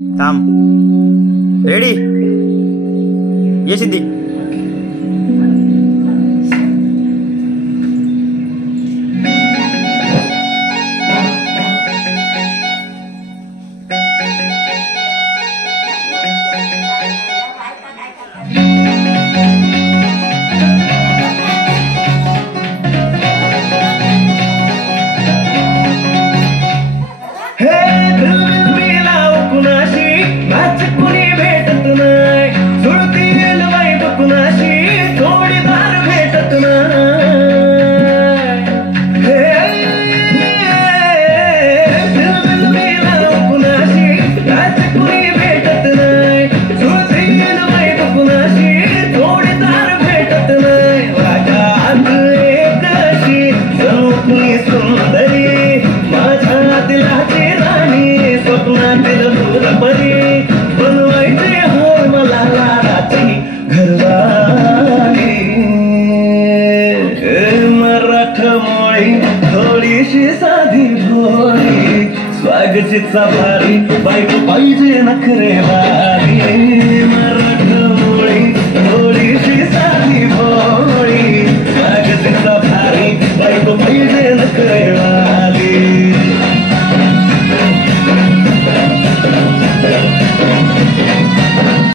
थांब. रेडी. ये सिद्धी. थोडीशी साधी भोळी स्वागची सफारी बायको पाहिजे नखरेवारी मराठमोळी थोडीशी साधी भोळी स्वागची सफारी बायको पाहिजे नखरेवारी